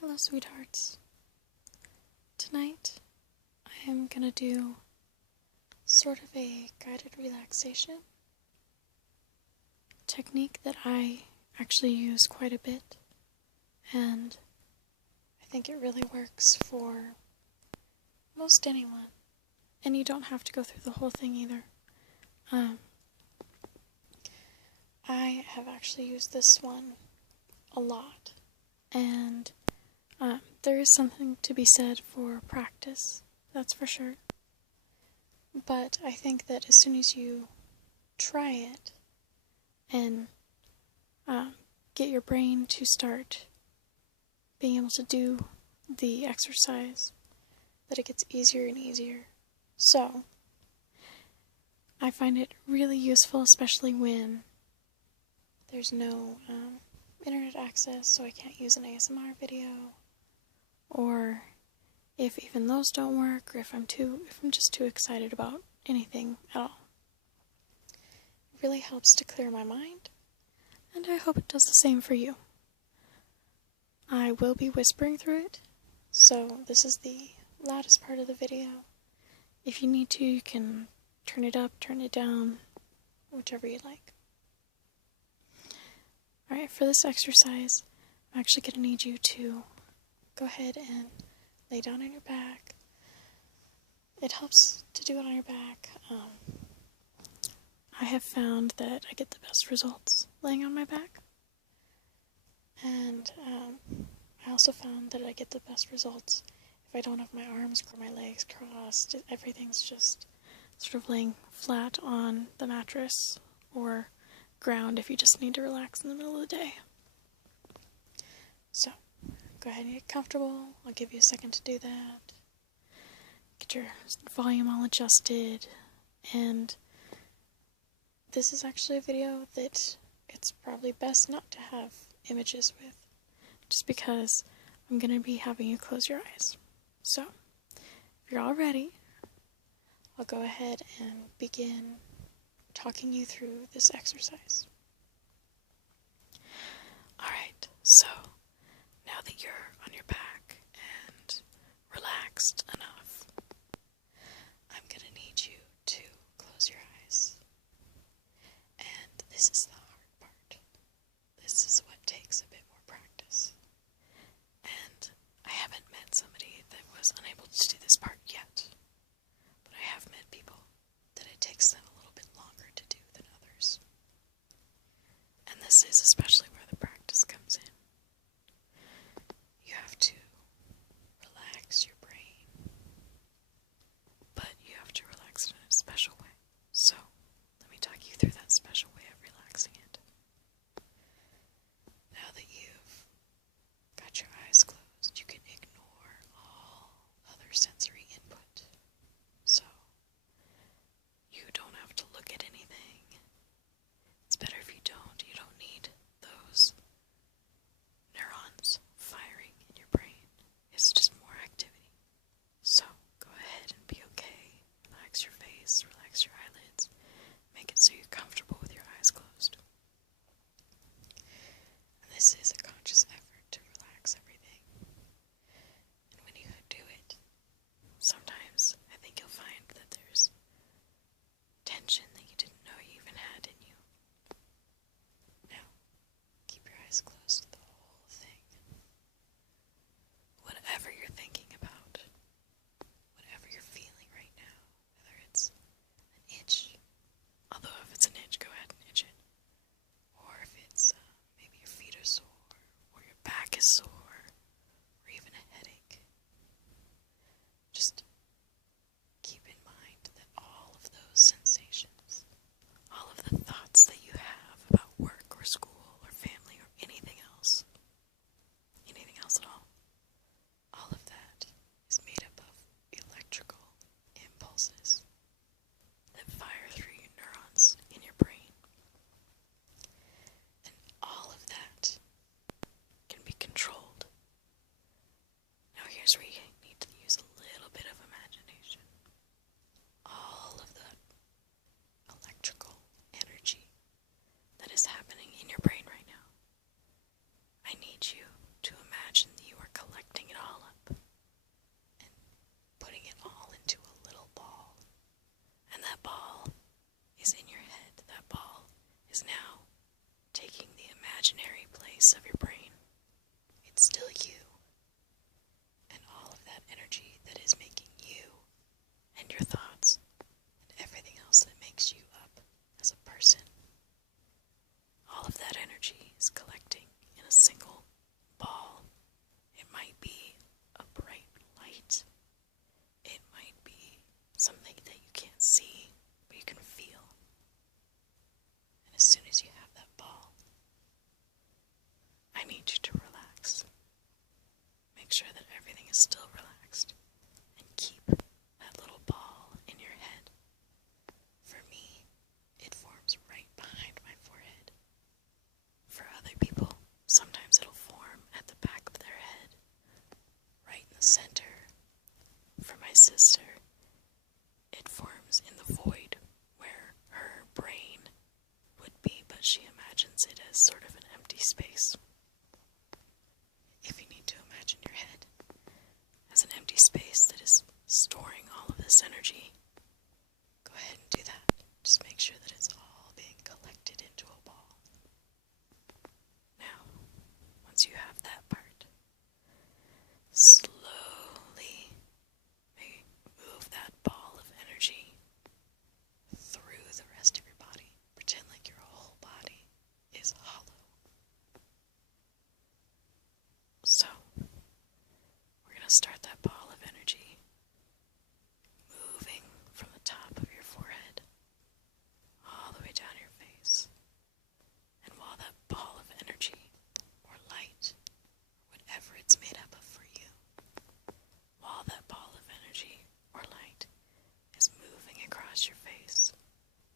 Hello, sweethearts. Tonight, I am gonna do sort of a guided relaxation technique that I actually use quite a bit, and I think it really works for most anyone. And you don't have to go through the whole thing either. I have actually used this one a lot, and there is something to be said for practice, that's for sure. But I think that as soon as you try it and get your brain to start being able to do the exercise, that it gets easier and easier. So, I find it really useful, especially when there's no internet access, so I can't use an ASMR video, or if even those don't work, or if I'm just too excited about anything at all. It really helps to clear my mind, and I hope it does the same for you. I will be whispering through it, so this is the loudest part of the video. If you need to, you can turn it up, turn it down, whichever you like. Alright, for this exercise, I'm actually going to need you to go ahead and lay down on your back. It helps to do it on your back. I have found that I get the best results laying on my back. And I also found that I get the best results if I don't have my arms or my legs crossed. Everything's just sort of laying flat on the mattress or ground if you just need to relax in the middle of the day. So, go ahead and get comfortable. I'll give you a second to do that. Get your volume all adjusted. And this is actually a video that it's probably best not to have images with, just because I'm going to be having you close your eyes. So, if you're all ready, I'll go ahead and begin talking you through this exercise. Alright, so now that you're on your back and relaxed enough, I'm going to need you to close your eyes. And this is the hard part. This is what takes a bit more practice. And I haven't met somebody that was unable to do this part yet. But I have met people that it takes them a little bit longer to do than others. And this is especially where the practice comes in. You have to relax your brain, but you have to relax it in a special way. So, let me talk you through that special way of relaxing it. Now that you've got your eyes closed, you can ignore all other sensory input. So, you don't have to look at anything. It's better if you don't. You don't need those neurons firing in your brain. It's just more activity. So, go ahead and be okay. Relax your face, relax your eyelids. Make it so you're comfortable with your eyes closed. And this is a conscious effort to relax everything. And when you do it, sometimes I think you'll find that there's tension that you didn't know you even had in you. Now, keep your eyes closed the whole thing. Whatever you're thinking about, whatever you're feeling right now, whether it's an itch, although if it's an itch, go ahead and itch it, or if it's maybe your feet are sore, or your back is sore, or even a headache, just keep in mind that all of those sensations, all of the thoughts that you have about work or school or family or anything else at all of that is made up of electrical impulses that fire through your neurons in your brain. And all of that can be controlled. Now here's where you need to use a little bit of imagination. All of the electrical energy that is happening in your brain right now, I need you to imagine that you are collecting is still relaxed. And keep that little ball in your head. For me, it forms right behind my forehead. For other people, sometimes it'll form at the back of their head, right in the center. For my sister, it forms in the void where her brain would be, but she imagines it as sort of an empty space. If you need to imagine your head as an empty space that is storing all of this energy, go ahead and do that. Just make sure that it's all being collected into a ball. Now, once you have that part, slowly move that ball of energy through the rest of your body. Pretend like your whole body is hollow. So, we're going to start that ball of energy moving from the top of your forehead all the way down your face. And while that ball of energy, or light, whatever it's made up of for you, while that ball of energy or light is moving across your face,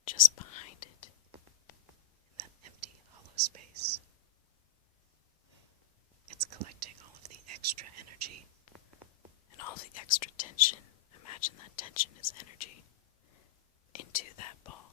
just behind it, in that empty, hollow space, it's collecting all of the extra energy and all the extra tension. Imagine that tension is energy into that ball.